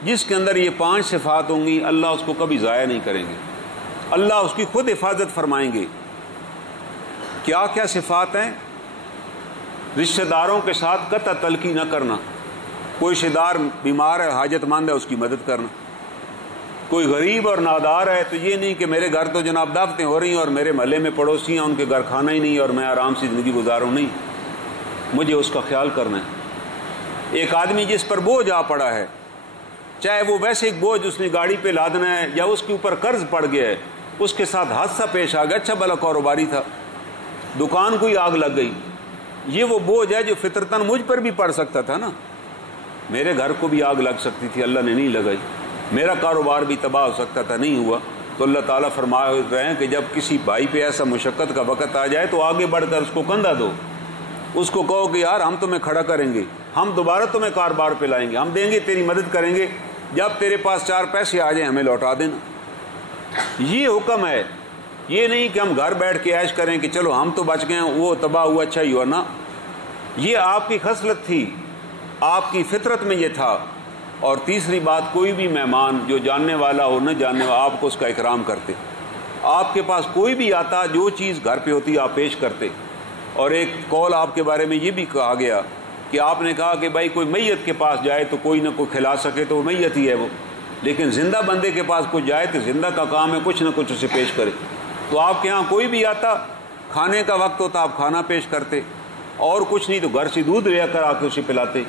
جس کے اندر یہ 5 صفات ہوں گی اللہ اس کو کبھی ضائع نہیں کریں گے، اللہ اس کی خود حفاظت فرمائیں گے۔ کیا کیا صفات ہیں؟ رشتہ داروں کے ساتھ قطع تلقی نہ کرنا، کوئی رشتہ دار بیمار ہے حاجت مند ہے اس کی مدد کرنا، کوئی غریب اور نادار ہے تو یہ نہیں کہ میرے گھر تو جناب دعوتیں ہو رہی ہیں اور میرے محلے میں پڑوسی ہیں ان کے گھر کھانا ہی نہیں اور میں آرام سے زندگی گزاروں، نہیں، مجھے اس کا خیال کرنا ہے۔ ایک آدمی جس پر بوجھ آ پڑا ہے، چاہے وہ ویسے ایک بوجھ اس نے گاڑی پہ لادنا ہے یا اس کے اوپر قرض پڑ گیا ہے، اس کے ساتھ حادثہ پیش آ گیا، اچھا بھلا کاروباری تھا، دکان کو ہی آگ لگ گئی، یہ وہ بوجھ ہے جو فطرتاً مجھ پر بھی پڑ سکتا تھا نا، میرے گھر کو بھی آگ لگ سکتی تھی، اللہ نے نہیں لگائی، میرا کاروبار بھی تباہ ہو سکتا تھا، نہیں ہوا۔ تو اللہ تعالیٰ فرما رہے ہیں کہ جب کسی بھائی پہ ایسا مشقت کا وقت آ جائے تو آگے بڑھ کر اس کو کندھا دو، اس کو کہو کہ یار ہم تمہیں کھڑا کریں گے، ہم دوبارہ تمہیں کاروبار پہ لائیں گے، ہم دیں گے، تیری مدد کریں گے، جب تیرے پاس 4 پیسے آ جائیں ہمیں لوٹا دینا۔ یہ حکم ہے، یہ نہیں کہ ہم گھر بیٹھ کے عیش کریں کہ چلو ہم تو بچ گئے ہیں، وہ تباہ ہوا اچھا ہی ہوا، نا، یہ آپ کی خصلت تھی، آپ کی فطرت میں یہ تھا۔ اور تیسری بات، کوئی بھی مہمان جو جاننے والا ہو نہ جاننے والا، آپ کو اس کا اکرام کرتے، آپ کے پاس کوئی بھی آتا جو چیز گھر پہ ہوتی آپ پیش کرتے۔ اور ایک قول آپ کے بارے میں یہ بھی کہا گیا کہ آپ نے کہا کہ بھائی کوئی میت کے پاس جائے تو کوئی نہ کوئی کھلا سکے تو وہ میت ہی ہے وہ، لیکن زندہ بندے کے پاس کوئی جائے تو زندہ کا کام ہے کچھ نہ کچھ اسے پیش کرے۔ تو آپ کے ہاں کوئی بھی آتا، کھانے کا وقت ہوتا آپ کھانا پیش کرتے، اور کچھ نہیں تو گھر سے دودھ لے کر آ کے اسے پلاتے۔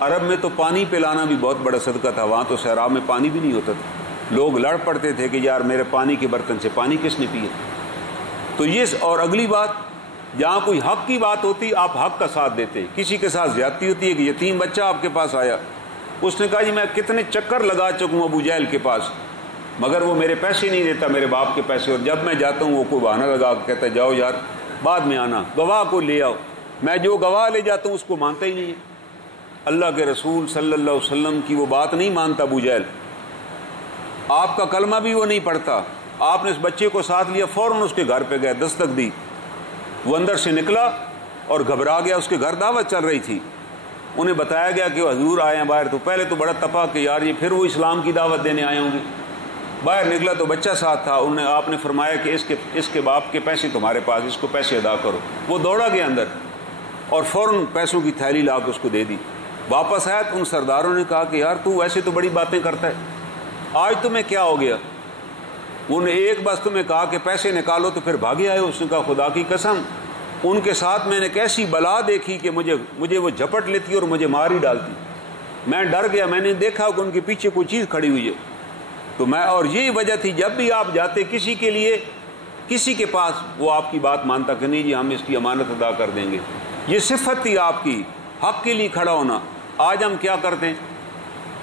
عرب میں تو پانی پلانا بھی بہت بڑا صدقہ تھا، وہاں تو صحرا میں پانی بھی نہیں ہوتا تھا، لوگ لڑ پڑتے تھے کہ یار میرے پانی کے برتن سے پانی کس نے پیا۔ تو یہ، اور اگلی بات، جہاں کوئی حق کی بات ہوتی آپ حق کا ساتھ دیتے، کسی کے ساتھ زیادتی ہوتی ہے کہ یتیم بچہ آپ کے پاس آیا، اس نے کہا جی میں کتنے چکر لگا چکوں ابو جہل کے پاس مگر وہ میرے پیسے نہیں دیتا، میرے باپ کے پیسے، اور جب میں جاتا ہوں وہ کوئی بہانہ لگا کے کہتا ہے جاؤ یار بعد میں آنا، گواہ کو لے آؤ، میں جو گواہ لے جاتا ہوں اس کو مانتا ہی نہیں ہے۔ اللہ کے رسول صلی اللہ علیہ وسلم کی وہ بات نہیں مانتا ابو جہل، آپ کا کلمہ بھی وہ نہیں پڑھتا۔ آپ نے اس بچے کو ساتھ لیا، فوراً اس کے گھر پہ گئے، دستک دی، وہ اندر سے نکلا اور گھبرا گیا، اس کے گھر دعوت چل رہی تھی، انہیں بتایا گیا کہ وہ حضور آئے ہیں باہر، تو پہلے تو بڑا تپا کہ یار یہ پھر وہ اسلام کی دعوت دینے آئے ہوں گے۔ باہر نکلا تو بچہ ساتھ تھا، آپ نے فرمایا کہ اس کے باپ کے پیسے تمہارے پاس، اس کو پیسے ادا کرو۔ وہ دوڑا گیا اندر اور فوراً پیسوں کی تھیلی لا کے اس کو دے دی۔ واپس آیا تو ان سرداروں نے کہا کہ یار تو ایسے تو بڑی باتیں کرتا ہے، آج تمہیں کیا ہو گیا؟ انہوں نے ایک بس تمہیں کہا کہ پیسے نکالو تو پھر بھاگے آئے۔ اس نے کہا خدا کی قسم ان کے ساتھ میں نے کیسی بلا دیکھی کہ مجھے وہ جھپٹ لیتی اور مجھے مار ہی ڈالتی. میں ڈر گیا, میں نے دیکھا کہ ان کے پیچھے کوئی چیز کھڑی ہوئی ہے. تو اور یہی وجہ تھی جب بھی آپ جاتے کسی کے لیے, کسی کے پاس, وہ آپ کی بات مانتا کہ نہیں جی ہم اس کی امانت ادا کر دیں گے. یہ صفت تھی آپ کی, حق کے لیے کھڑا ہونا. آج ہم کیا کرتے ہیں,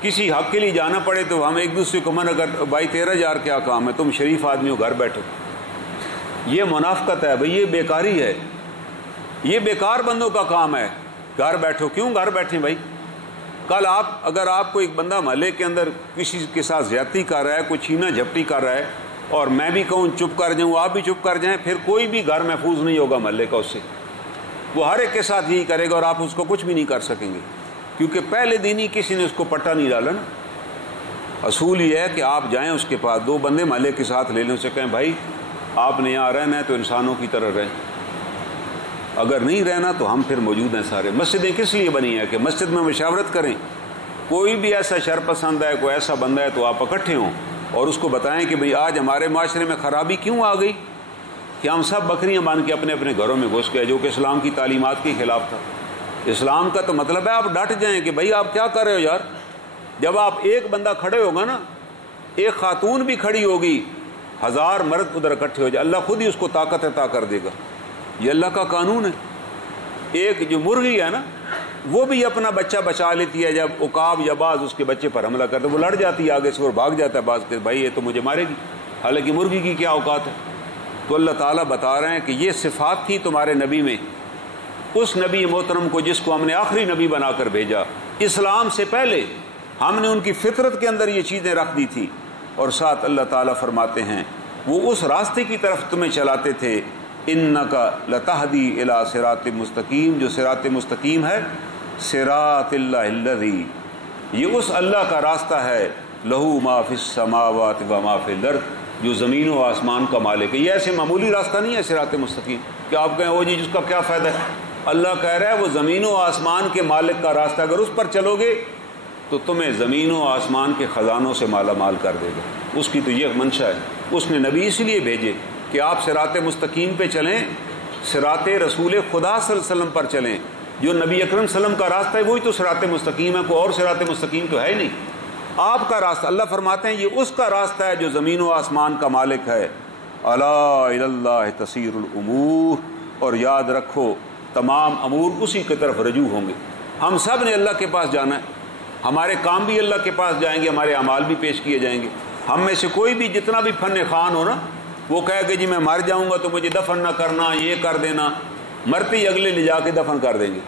کسی حق کے لیے جانا پڑے تو ہم ایک دوسرے کو منع کرتے, بھائی تیرا یار کیا کام ہے, تم شریف آدمی ہو گھر بیٹھو. یہ منافقت ہے بھائی, یہ بیکاری ہے, یہ بیکار بندوں کا کام ہے. گھر بیٹھو, کیوں گھر بیٹھیں بھائی؟ کل اگر آپ کو ایک بندہ محلے کے اندر کسی کے ساتھ زیادتی کر رہا ہے, کوئی چھینا جھپٹی کر رہا ہے, اور میں بھی کہوں چپ کر جاؤں, آپ بھی چپ کر جائیں, پھر کوئی بھی گھر محفوظ نہیں ہوگا محلے کا اس سے. وہ ہر ایک کے ساتھ یہی کرے گا اور آپ اس کو کچھ بھی نہیں کر سکیں گے, کیونکہ پہلے دن ہی کسی نے اس کو پٹا نہیں ڈالا نا. اصول یہ ہے کہ آپ جائیں اس کے پاس, 2 بندے محلے کے ساتھ لے لیں, اسے کہیں بھائی آپ نے یہاں رہنا ہے تو انسانوں کی طرح رہیں, اگر نہیں رہنا تو ہم پھر موجود ہیں سارے. مسجدیں کس لیے بنی ہیں کہ مسجد میں مشاورت کریں. کوئی بھی ایسا شر پسند ہے, کوئی ایسا بندہ ہے تو آپ اکٹھے ہوں اور اس کو بتائیں کہ بھئی آج ہمارے معاشرے میں خرابی کیوں آ گئی کہ ہم سب بکریاں باندھ کے اپنے اپنے گھروں میں گھس گئے, جو کہ اسلام کی تعلیمات کے خلاف تھا. اسلام کا تو مطلب ہے آپ ڈٹ جائیں کہ بھئی آپ کیا کر رہے ہو یار. جب آپ ایک بندہ کھڑے ہوگا نا, ایک خاتون بھی کھڑی ہوگی, 1000 مرد ادھر اکٹھے ہو جائے, اللہ خود ہی اس کو طاقت عطا کر دے گا. یہ اللہ کا قانون ہے. ایک جو مرغی ہے نا, وہ بھی اپنا بچہ بچا لیتی ہے. جب عقاب یا باز اس کے بچے پر حملہ کرتے, وہ لڑ جاتی ہے آگے سے اور بھاگ جاتا ہے باز کہ بھائی یہ تو مجھے مارے گی, حالانکہ مرغی کی کیا اوقات ہے. تو اللہ تعالیٰ بتا رہے ہیں کہ یہ صفات تھی تمہارے نبی میں, اس نبی محترم کو جس کو ہم نے آخری نبی بنا کر بھیجا. اسلام سے پہلے ہم نے ان کی فطرت کے اندر یہ چیزیں رکھ دی تھی. اور ساتھ اللہ تعالیٰ فرماتے ہیں وہ اس راستے کی طرف تمہیں چلاتے تھے, انکا لتہدی الی صراط مستقیم, جو صراط مستقیم ہے, صراط اللہ الذی, یہ اس اللہ کا راستہ ہے, لہو ما فی السماوات و ما فی الارض, جو زمین و آسمان کا مالک ہے. یہ ایسے معمولی راستہ نہیں ہے صراط مستقیم کہ آپ کہیں وہ جی جس کا کیا فائدہ ہے. اللہ کہہ رہا ہے وہ زمین و آسمان کے مالک کا راستہ, اگر اس پر چلو گے تو تمہیں زمین و آسمان کے خزانوں سے مالا مال کر دے گا. اس کی تو یہ منشا ہے. اس نے نبی اس لیے بھیجے کہ آپ صراط مستقیم پہ چلیں, صراط رسول خدا صلی اللہ علیہ وسلم پر چلیں. جو نبی اکرم صلی اللہ علیہ وسلم کا راستہ ہے وہی تو صراط مستقیم ہے, کوئی اور صراط مستقیم تو ہے ہی نہیں. آپ کا راستہ, اللہ فرماتے ہیں یہ اس کا راستہ ہے جو زمین و آسمان کا مالک ہے. الا الی اللہ تصیر الامور, اور یاد رکھو تمام امور اسی کی طرف رجوع ہوں گے. ہم سب نے اللہ کے پاس جانا ہے, ہمارے کام بھی اللہ کے پاس جائیں گے, ہمارے اعمال بھی پیش کیے جائیں گے. ہم میں سے کوئی بھی جتنا بھی فن خوان ہو نا, وہ کہے کہ جی میں مر جاؤں گا تو مجھے دفن نہ کرنا, یہ کر دینا, مرتے ہی اگلے لے جا کے دفن کر دیں گے.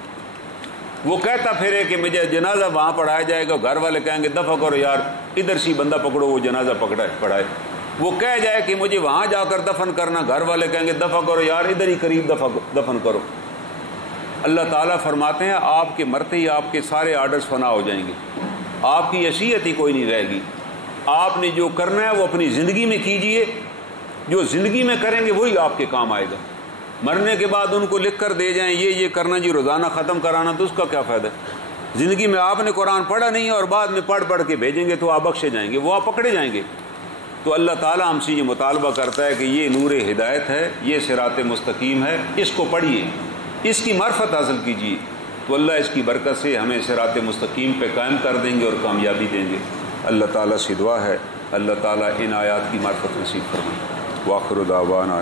وہ کہتا پھرے کہ مجھے جنازہ وہاں پڑھایا جائے گا, گھر والے کہیں گے دفع کرو یار, ادھر سی بندہ پکڑو وہ جنازہ پڑھائے. وہ کہہ جائے کہ مجھے وہاں جا کر دفن کرنا, گھر والے کہیں گے دفع کرو یار, ادھر ہی قریب دفن کرو. اللہ تعالیٰ فرماتے ہیں آپ کے مرتے ہی آپ کے سارے آرڈرز فنا ہو جائیں گے, آپ کی حیثیت ہی کوئی نہیں رہے گی. آپ نے جو کرنا ہے وہ اپنی زندگی میں کیجئے, جو زندگی میں کریں گے وہی آپ کے کام آئے گا. مرنے کے بعد ان کو لکھ کر دے جائیں یہ کرنا جی روزانہ ختم کرانا, تو اس کا کیا فائدہ. زندگی میں آپ نے قرآن پڑھا نہیں اور بعد میں پڑھ کے بھیجیں گے تو آپ بخشے جائیں گے, وہ آپ پکڑے جائیں گے. تو اللہ تعالیٰ ہم سے یہ مطالبہ کرتا ہے کہ یہ نور ہدایت ہے, یہ صراط مستقیم ہے, اس کو پڑھیے, اس کی معرفت حاصل کیجیے, تو اللہ اس کی برکت سے ہمیں صراط مستقیم پہ قائم کر دیں گے اور کامیابی دیں گے. اللہ تعالیٰ سے دعا ہے اللہ تعالیٰ ان آیات کی معرفت نصیب فرمائے. وآخر دعوانا